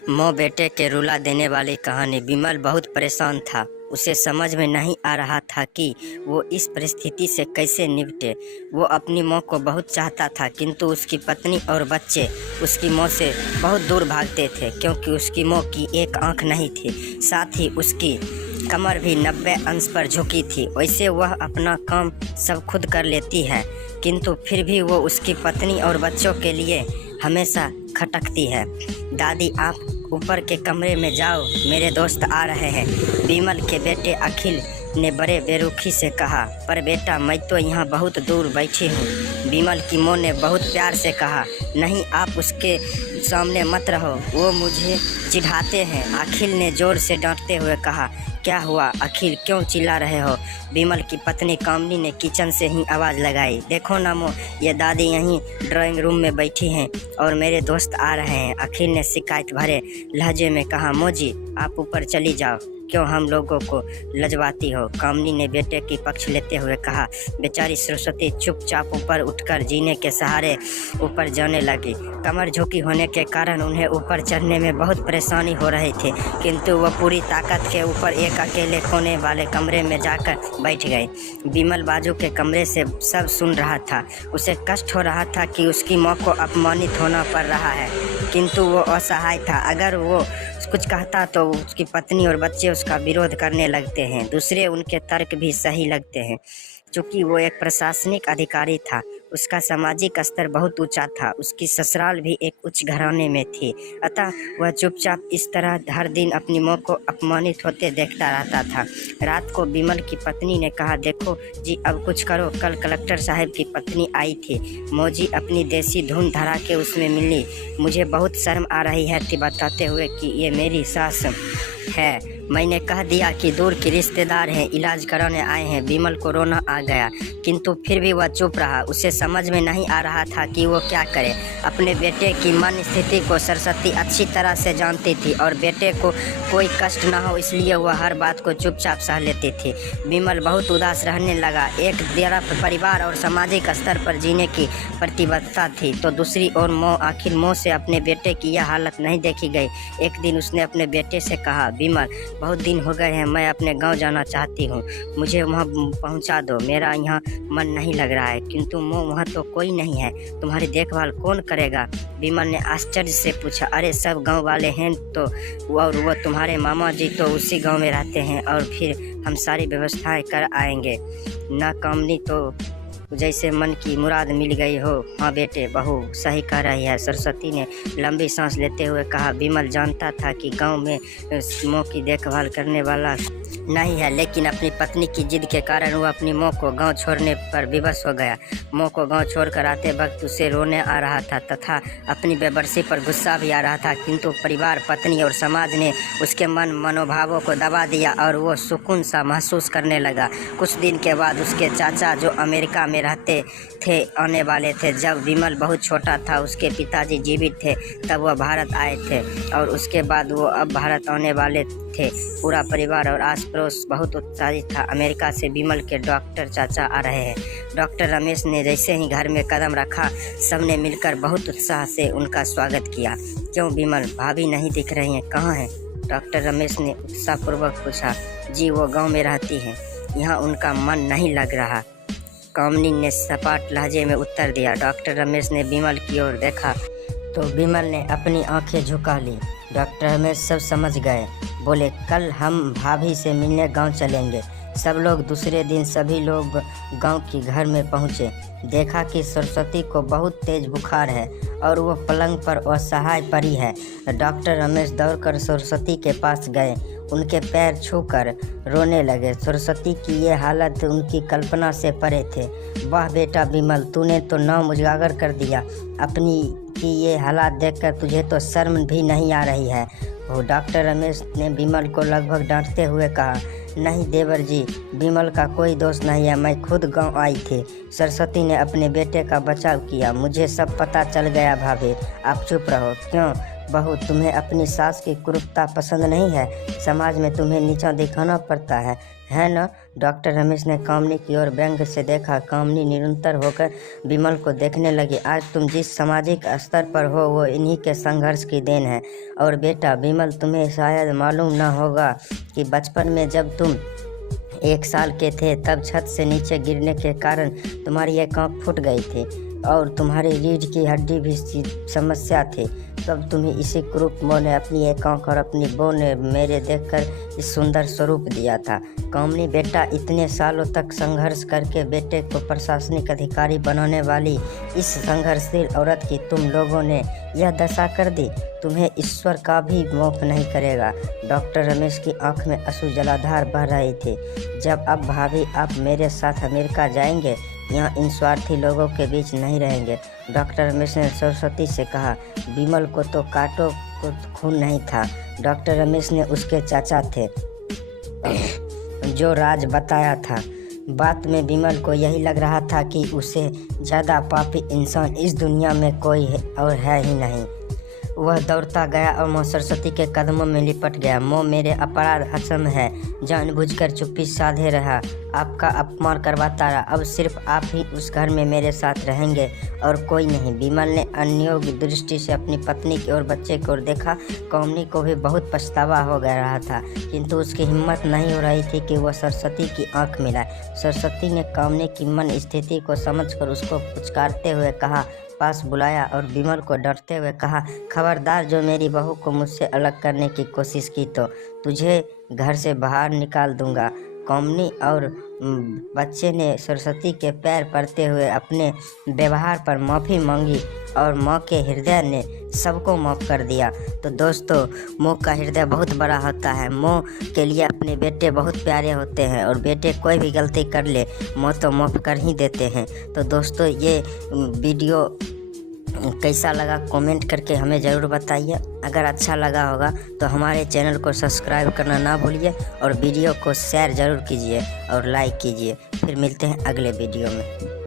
माँ बेटे के रुला देने वाली कहानी। विमल बहुत परेशान था। उसे समझ में नहीं आ रहा था कि वो इस परिस्थिति से कैसे निपटे। वो अपनी माँ को बहुत चाहता था, किंतु उसकी पत्नी और बच्चे उसकी माँ से बहुत दूर भागते थे, क्योंकि उसकी माँ की एक आंख नहीं थी। साथ ही उसकी कमर भी 90 अंश पर झुकी थी। वैसे वह अपना काम सब खुद कर लेती है, किंतु फिर भी वो उसकी पत्नी और बच्चों के लिए हमेशा खटकती है। दादी, आप ऊपर के कमरे में जाओ, मेरे दोस्त आ रहे हैं, विमल के बेटे अखिल ने बड़े बेरुखी से कहा। पर बेटा, मैं तो यहाँ बहुत दूर बैठी हूँ, विमल की माँ ने बहुत प्यार से कहा। नहीं, आप उसके सामने मत रहो, वो मुझे चिढ़ाते हैं, अखिल ने जोर से डांटते हुए कहा। क्या हुआ अखिल, क्यों चिल्ला रहे हो? विमल की पत्नी कामनी ने किचन से ही आवाज़ लगाई। देखो ना मो, ये दादी यहीं ड्राइंग रूम में बैठी हैं और मेरे दोस्त आ रहे हैं, अखिल ने शिकायत भरे लहजे में कहा। मोजी, आप ऊपर चली जाओ, क्यों हम लोगों को लजवाती हो? कामनी ने बेटे की पक्ष लेते हुए कहा। बेचारी सरस्वती चुपचाप ऊपर उठकर जीने के सहारे ऊपर जाने लगी। कमर झुकी होने के कारण उन्हें ऊपर चढ़ने में बहुत परेशानी हो रही थी, किंतु वह पूरी ताकत के ऊपर एक अकेले कोने वाले कमरे में जाकर बैठ गई। विमल बाजू के कमरे से सब सुन रहा था। उसे कष्ट हो रहा था कि उसकी माँ को अपमानित होना पड़ रहा है, किंतु वो असहाय था। अगर वो कुछ कहता तो उसकी पत्नी और बच्चे उसका विरोध करने लगते हैं। दूसरे उनके तर्क भी सही लगते हैं। चूँकि वो एक प्रशासनिक अधिकारी था, उसका सामाजिक स्तर बहुत ऊंचा था, उसकी ससुराल भी एक उच्च घराने में थी, अतः वह चुपचाप इस तरह हर दिन अपनी माँ को अपमानित होते देखता रहता था। रात को विमल की पत्नी ने कहा, देखो जी, अब कुछ करो, कल कलेक्टर साहब की पत्नी आई थी, मौजी अपनी देसी धुन धरा के उसमें मिली, मुझे बहुत शर्म आ रही है थी बताते हुए कि ये मेरी सास है। मैंने कह दिया कि दूर के रिश्तेदार हैं, इलाज कराने आए हैं। विमल को रोना आ गया, किंतु फिर भी वह चुप रहा। उसे समझ में नहीं आ रहा था कि वो क्या करे। अपने बेटे की मन स्थिति को सरस्वती अच्छी तरह से जानती थी और बेटे को कोई कष्ट न हो इसलिए वह हर बात को चुपचाप सह लेती थी। विमल बहुत उदास रहने लगा। एक तरफ परिवार और सामाजिक स्तर पर जीने की प्रतिबद्धता थी, तो दूसरी ओर आखिर मोह से अपने बेटे की यह हालत नहीं देखी गई। एक दिन उसने अपने बेटे से कहा, विमल, बहुत दिन हो गए हैं, मैं अपने गांव जाना चाहती हूँ, मुझे वहाँ पहुँचा दो, मेरा यहाँ मन नहीं लग रहा है। किंतु वहाँ तो कोई नहीं है, तुम्हारी देखभाल कौन करेगा? विमल ने आश्चर्य से पूछा। अरे सब गांव वाले हैं तो, और वो तुम्हारे मामा जी तो उसी गांव में रहते हैं, और फिर हम सारी व्यवस्थाएं कर आएंगे ना। कामनी तो जैसे मन की मुराद मिल गई हो। हाँ बेटे, बहू सही कह रही है, सरस्वती ने लंबी सांस लेते हुए कहा। विमल जानता था कि गांव में माँ की देखभाल करने वाला नहीं है, लेकिन अपनी पत्नी की जिद के कारण वह अपनी माँ को गांव छोड़ने पर विवश हो गया। माँ को गांव छोड़कर आते वक्त उसे रोने आ रहा था तथा अपनी बेबसी पर गुस्सा भी आ रहा था, किंतु परिवार, पत्नी और समाज ने उसके मनोभावों को दबा दिया और वो सुकून सा महसूस करने लगा। कुछ दिन के बाद उसके चाचा, जो अमेरिका में रहते थे, आने वाले थे। जब विमल बहुत छोटा था, उसके पिताजी जीवित थे, तब वह भारत आए थे और उसके बाद वो अब भारत आने वाले थे। पूरा परिवार और आस पड़ोस बहुत उत्साहित था। अमेरिका से विमल के डॉक्टर चाचा आ रहे हैं। डॉक्टर रमेश ने जैसे ही घर में कदम रखा, सबने मिलकर बहुत उत्साह से उनका स्वागत किया। क्यों विमल, भाभी नहीं दिख रही हैं, कहाँ हैं? डॉक्टर रमेश ने उत्साहपूर्वक पूछा। जी, वो गाँव में रहती हैं, यहाँ उनका मन नहीं लग रहा, कामनी ने सपाट लहजे में उत्तर दिया। डॉक्टर रमेश ने विमल की ओर देखा तो विमल ने अपनी आंखें झुका ली। डॉक्टर रमेश सब समझ गए। बोले, कल हम भाभी से मिलने गांव चलेंगे। सब लोग दूसरे दिन सभी लोग गांव की घर में पहुंचे। देखा कि सरस्वती को बहुत तेज बुखार है और वो पलंग पर असहाय पड़ी है। डॉक्टर रमेश दौड़कर सरस्वती के पास गए, उनके पैर छूकर रोने लगे। सरस्वती की ये हालत उनकी कल्पना से परे थे। वाह बेटा विमल, तूने तो नाम उजागर कर दिया। अपनी की ये हालात देखकर तुझे तो शर्म भी नहीं आ रही है? वो डॉक्टर रमेश ने विमल को लगभग डांटते हुए कहा। नहीं देवर जी, विमल का कोई दोष नहीं है, मैं खुद गांव आई थी। सरस्वती ने अपने बेटे का बचाव किया, मुझे सब पता चल गया। भाभी, आप चुप रहो। क्यों? बहू, तुम्हें अपनी सास की क्रूरता पसंद नहीं है? समाज में तुम्हें नीचा दिखाना पड़ता है ना? डॉक्टर रमेश ने कामनी की ओर व्यंग्य से देखा। कामनी निरंतर होकर विमल को देखने लगी। आज तुम जिस सामाजिक स्तर पर हो वो इन्हीं के संघर्ष की देन है। और बेटा विमल, तुम्हें शायद मालूम न होगा कि बचपन में जब तुम 1 साल के थे तब छत से नीचे गिरने के कारण तुम्हारी एक आँख फूट गई थी और तुम्हारी रीढ़ की हड्डी भी समस्या थी। तब तुम्हें इसी क्रूप मोह ने अपनी एक आँख और अपनी बो ने मेरे देखकर इस सुंदर स्वरूप दिया था। कामनी बेटा, इतने सालों तक संघर्ष करके बेटे को प्रशासनिक अधिकारी बनाने वाली इस संघर्षशील औरत की तुम लोगों ने यह दशा कर दी। तुम्हें ईश्वर का भी माफ नहीं करेगा। डॉक्टर रमेश की आंख में आंसू जलाधार बह रही थी। जब अब भाभी आप मेरे साथ अमेरिका जाएंगे, यहाँ इन स्वार्थी लोगों के बीच नहीं रहेंगे। डॉक्टर रमेश ने सरस्वती से कहा। विमल को तो कांटों को खून नहीं था। डॉक्टर रमेश ने उसके चाचा थे जो राज बताया था। बात में विमल को यही लग रहा था कि उसे ज़्यादा पापी इंसान इस दुनिया में कोई और है ही नहीं। वह दौड़ता गया और माँ सरस्वती के कदमों में लिपट गया। माँ, मेरे अपराध असम है, जानबूझकर चुप्पी साधे रहा, आपका अपमान करवाता रहा। अब सिर्फ आप ही उस घर में मेरे साथ रहेंगे और कोई नहीं। विमल ने अन्योग्य दृष्टि से अपनी पत्नी की ओर बच्चे की ओर देखा। कामनी को भी बहुत पछतावा हो गया रहा था, किंतु उसकी हिम्मत नहीं हो रही थी कि वह सरस्वती की आंख मिलाए। सरस्वती ने कामनी की मन स्थिति को समझकर उसको पुचकारते हुए कहा, पास बुलाया और विमल को डरते हुए कहा, खबरदार, जो मेरी बहू को मुझसे अलग करने की कोशिश की तो तुझे घर से बाहर निकाल दूंगा। कामनी और बच्चे ने सरस्वती के पैर पड़ते हुए अपने व्यवहार पर माफ़ी मांगी और माँ के हृदय ने सबको माफ़ कर दिया। तो दोस्तों, माँ का हृदय बहुत बड़ा होता है। माँ के लिए अपने बेटे बहुत प्यारे होते हैं और बेटे कोई भी गलती कर ले माँ तो माफ़ कर ही देते हैं। तो दोस्तों, ये वीडियो कैसा लगा कमेंट करके हमें ज़रूर बताइए। अगर अच्छा लगा होगा तो हमारे चैनल को सब्सक्राइब करना ना भूलिए और वीडियो को शेयर ज़रूर कीजिए और लाइक कीजिए। फिर मिलते हैं अगले वीडियो में।